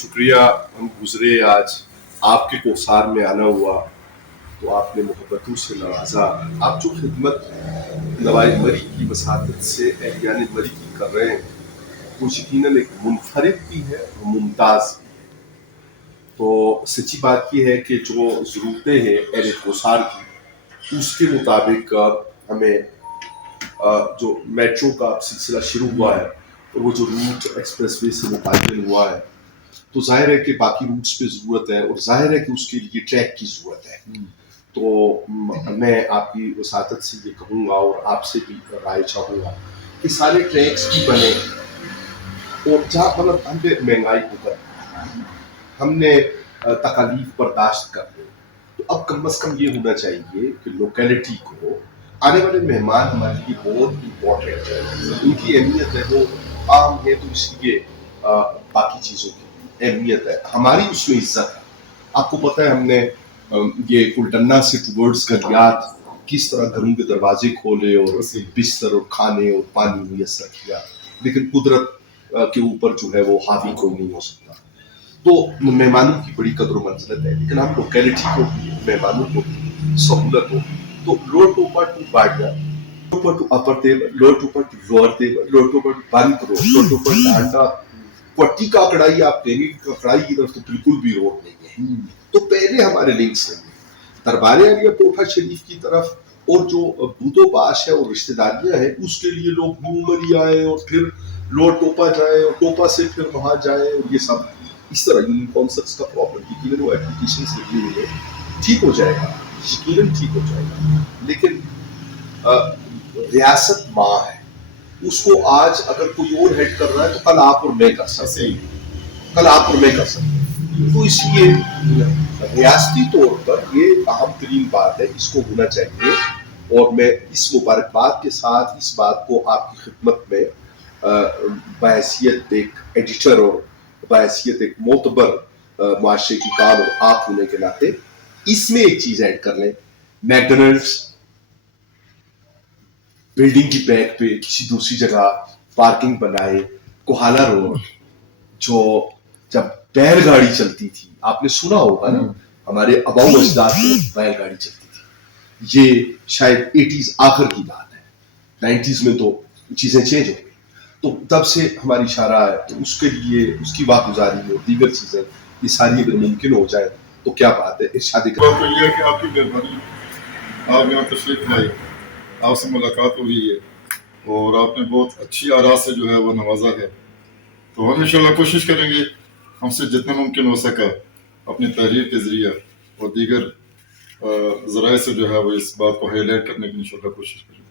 شکریہ ہم گزرے آج آپ کے کوثار میں آنا ہوا تو آپ نے محبتوں سے نوازا. آپ جو خدمت نوائے مری کی وساطت سے اہلیان مری کی کر رہے ہیں وہ یقیناً ایک منفرد بھی ہے اور ممتاز بھی. تو سچی بات یہ ہے کہ جو ضرورتیں ہیں اہل کوثار کی اس کے مطابق ہمیں جو میٹرو کا سلسلہ شروع ہوا ہے اور وہ جو روٹ ایکسپریس وے سے متعین ہوا ہے تو ظاہر ہے کہ باقی روٹس پہ ضرورت ہے اور ظاہر ہے کہ اس کے لیے ٹریک کی ضرورت ہے. تو میں آپ کی وساطت سے یہ کہوں گا اور آپ سے بھی رائے چاہوں گا کہ سارے ٹریکس بھی بنے اور جہاں مطلب ہم پہ مہنگائی ہو کر ہم نے تکالیف برداشت کر لی تو اب کم از کم یہ ہونا چاہیے کہ لوکیلٹی کو آنے والے مہمان ہمارے لیے بہت امپورٹنٹ ہے. ان کی اہمیت ہے وہ عام ہے تو اس لیے باقی چیزوں کی اہمیت ہے ہماری اس میں عزت ہے. آپ کو پتہ ہے ہم نے یہ کلٹنہ سے ٹورڈز گلیات کس طرح گھروں کے دروازے کھولے اور بستر اور کھانے اور پانی میسر کیا لیکن قدرت کے اوپر جو ہے وہ حاوی کوئی نہیں ہو سکتا. تو مہمانوں کی بڑی قدر و منزلت ہے لیکن ہم لوکیلٹی کو مہمانوں کو سہولت ہو تو لوور ٹوپا ٹو باڈیا ٹوپا ٹو اپر تیبر لوور ٹوپا ٹو لوور تیبر لوور ٹوپا ٹو بند کرو لوور ٹوپا ڈانڈا پٹی کا کڑائی آپ کہیں گے کڑائی کی طرف تو بالکل بھی روڈ نہیں ہے. تو پہلے ہمارے لنکس نہیں ہیں دربار عالیہ کوٹھا شریف کی طرف اور جو بودو باش ہے اور رشتہ داریاں ہیں اس کے لیے لوگ نومری آئے اور پھر لوور ٹوپا جائے اور ٹوپا سے پھر وہاں جائے اور یہ سب اس طرح یونین کانسپٹس کا پرابلم یقیناً وہ اپلیکیشنس لکھی ہوئی ہے ٹھیک ہو جائے گا یقیناً ٹھیک ہو جائے گا. لیکن ریاست ماں ہے اس کو آج اگر کوئی اور ہیڈ کر رہا ہے تو کل آپ اور میں کر سکتے ہیں کل آپ اور میں کر سکتے ہیں. تو اس لیے ریاستی طور پر یہ اہم ترین بات ہے اس کو ہونا چاہیے اور میں اس مبارکباد کے ساتھ اس بات کو آپ کی خدمت میں بحیثیت ایک ایڈیٹر اور بحیثیت ایک معتبر معاشرے کی کام اور آپ ہونے کے ناطے اس میں ایک چیز ایڈ کر لیں. میکڈونلڈس بلڈنگ کی بیک پہ کسی دوسری جگہ پارکنگ بنائے. کوہالہ روڈ جو جب بیل گاڑی چلتی تھی آپ نے سنا ہوگا نا ہمارے اباؤ اجداد میں بیل گاڑی چلتی تھی یہ شاید 80s آخر کی بات ہے 90s میں تو چیزیں چینج ہو گئی. تو تب سے ہماری اشارہ ہے تو اس کے لیے اس کی بات گزاری اور دیگر چیزیں یہ ساری اگر ممکن ہو جائے تو کیا بات ہے. ارشاد بات تو یہ ہے کہ آپ کی مہربانی آپ یہاں تشریف لائی آپ سے ملاقات ہوئی ہے اور آپ نے بہت اچھی آراء سے جو ہے وہ نوازا ہے. تو ہم انشاءاللہ کوشش کریں گے ہم سے جتنا ممکن ہو سکا اپنی تحریر کے ذریعہ اور دیگر ذرائع سے جو ہے وہ اس بات کو ہائی لائٹ کرنے کی انشاءاللہ کوشش کریں گے.